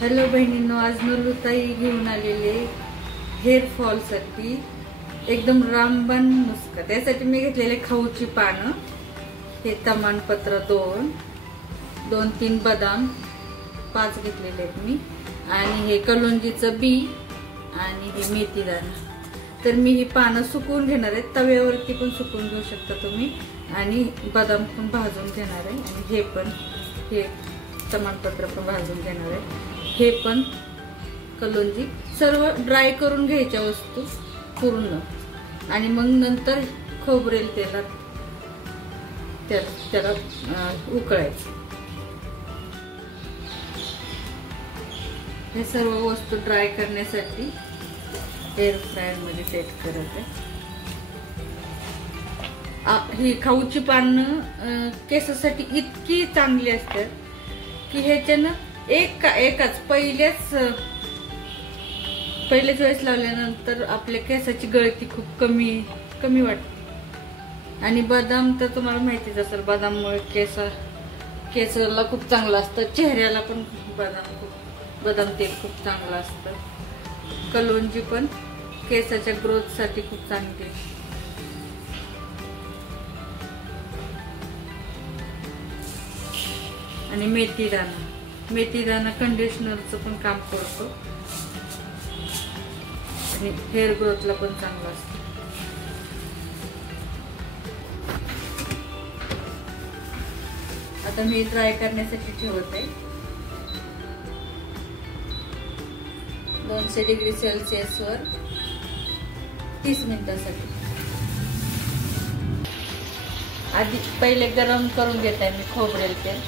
Hello बहिणींनो, आज नलुताई घेऊन आलेले हेअर फॉल साठी एकदम रामबाण नुस्खा। त्यासाठी मी घेतलेले खाऊची पानं, हे तमानपत्र 2-3 बदाम 5 घेतलेले आहेत मी, आणि हे कलोंजीचं बी आणि हे मेथी दाणा। तर मी ही पानं सुकवून घेणार आहे, तव्यावरती पण सुकवून घेऊ शकता तुम्ही, आणि बदाम पण भाजून घेणार आहे, आणि हे तमानपत्र पण भाजून घेणार आहे, हे पण कलोंजी। सर्व ड्राय करून घ्यायच्या वस्तू पूर्ण, आणि मग नंतर खोबरेल तेलात त्याला उकळायचं। हे सर्व वस्तू ड्राय करण्यासाठी एअर फ्रायर मध्ये सेट करत आहे। ही खाऊची पानं केसासाठी इतकी चांगली असतात की ह्याच्यानं एकाच पहिल्याच वेळेस लावल्यानंतर आपल्या केसाची गळती खूप कमी वाटते। आणि बदाम तर तुम्हाला माहितीच असेल, बदाममुळे केसाला खूप चांगलं असतं, चेहऱ्याला पण बदाम तेल खूप चांगलं असतं। कलोंजी पण केसाच्या ग्रोथ साठी खूप चांगली। आणि मेथी दाणा कंडिशनरचं पण काम करतो, आणि हेअर ग्रोथला पण चांगलं असतं। आता मी ड्राय करण्यासाठी ठेवते 200 डिग्री सेल्सिअस वर 30 मिनिटांसाठी। आधी पहिले गरम करून घेते मी खोबरेल तेल,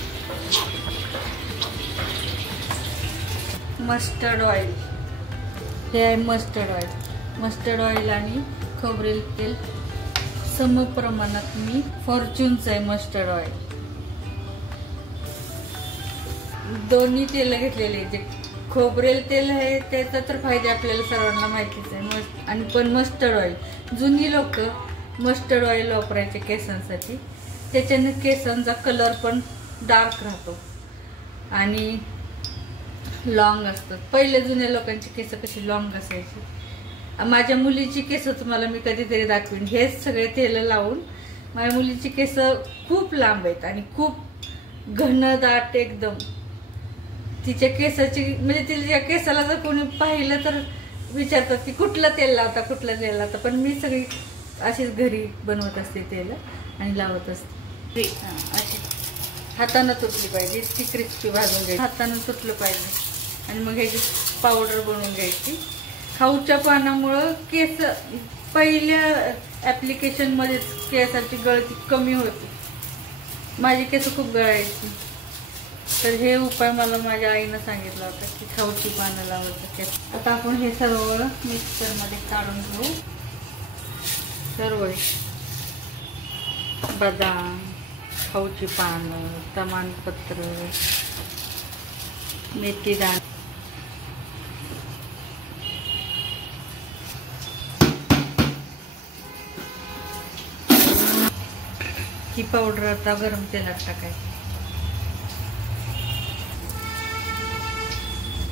मस्टर्ड ऑइल, हे आहे मस्टर्ड ऑइल आणि खोबरेल तेल सम प्रमाणात। मी फॉर्च्यूनचं आहे मस्टर्ड ऑइल, दोन्ही तेल घेतलेले। जे खोबरेल तेल आहे त्याचा तर फायदा आपल्याला सर्वांना माहितीच आहे, आणि पण मस्टर्ड ऑइल, जुनी लोक मस्टर्ड ऑइल वापरायचे केसांसाठी, त्याच्याने केसांचा कलर पण डार्क राहतो आणि लॉंग असतात। पहिले जुन्या लोकांची केस कशी लॉंग असायची। माझ्या मुलीची केस तुम्हाला मी कधीतरी दाखवीन, हेच सगळे तेल लावून माझ्या मुलीची केस खूप लांब आहेत आणि खूप घनदाट एकदम। तिच्या केसाची म्हणजे तिच्या केसाला जर कोणी पाहिलं तर विचारतात की कुठलं तेल लावता, पण मी सगळी अशीच घरी बनवत असते तेल आणि लावत असते। अशी हाताने तुटली पाहिजे, इतकी क्रिस्पी भाजून घ्यायची, हाताने तुटलं पाहिजे, आणि मग ह्याची पावडर बनवून घ्यायची। खाऊच्या पानामुळं केस पहिल्या ऍप्लिकेशन मध्येच केसाची गळती कमी होती, माझी केस खूप गळायची। तर हे उपाय मला माझ्या आईनं सांगितला होता की खाऊची पानं लावायचं केस। आता आपण हे सर्व मिक्सर मध्ये काढून घेऊ, सर्व बदाम, खाऊची पानं, तमानपत्र, मेथी दाणा, ही पावडर आता गरम तेलात टाकायची।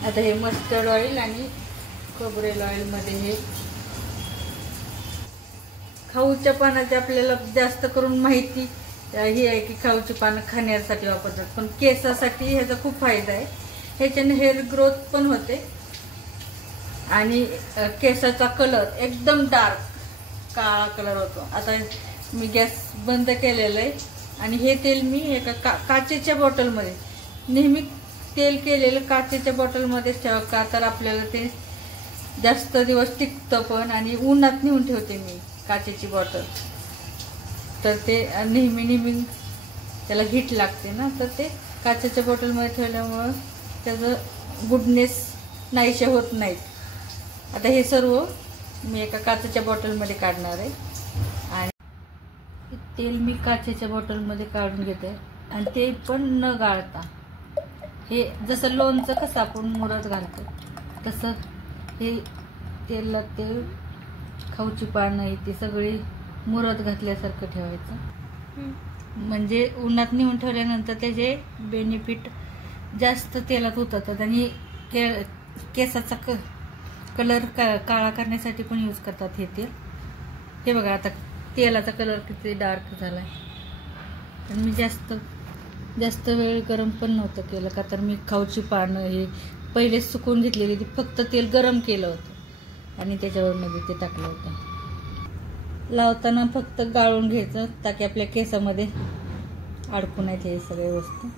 आता हे मस्टर्ड ऑइल आणि खोबरेल ऑइल मध्ये हे खाऊच्या पानाची आपल्याला जास्त करून माहिती ही आहे की खाऊची पानं खाण्यासाठी वापरतात, पण केसासाठी ह्याचा खूप फायदा आहे। ह्याच्याने हेअर ग्रोथ पण होते आणि केसाचा कलर एकदम डार्क काळा कलर होतो। आता मी गॅस बंद केलेला आहे, आणि हे तेल मी एका काचेच्या बॉटलमध्ये, नेहमी तेल केलेलं काचेच्या बॉटलमध्येच ठेवा, का तर आपल्याला ते जास्त दिवस टिकतं पण, आणि उन्हात नेऊन ठेवते मी काचेची बॉटल, तर ते नेहमी त्याला हीट लागते ना, तर ते काचेच्या बॉटलमध्ये ठेवल्यामुळं त्याचं गुडनेस नाहीसे होत नाहीत। आता हे सर्व मी एका काचेच्या बॉटलमध्ये काढणार आहे, आणि तेल मी काचेच्या बॉटलमध्ये काढून घेते, आणि ते पण न गाळता। हे जसं लोणचं कसं आपण मुरत घालतो तसं हे तेलात ते खाऊची पानं ती सगळी मुरत घातल्यासारखं ठेवायचं, म्हणजे उन्हात नेऊन ठेवल्यानंतर त्याचे बेनिफिट जास्त तेलात उतरतात, आणि केसाचा कलर काळा करण्यासाठी पण यूज करतात हे तेल. हे बघा आता तेलाचा कलर किती डार्क झालाय. आणि मी जास्त वेळ गरम पण नव्हतं केलं, का तर मी खाऊची पानं हे पहिलेच सुकून घेतलेली ती, फक्त तेल गरम केलं होतं आणि त्याच्यावर मध्ये ते टाकलं होतं. लावताना फक्त गाळून घ्यायचं ताकी आपल्या केसामध्ये अडकून येते हे सगळे वस्तू.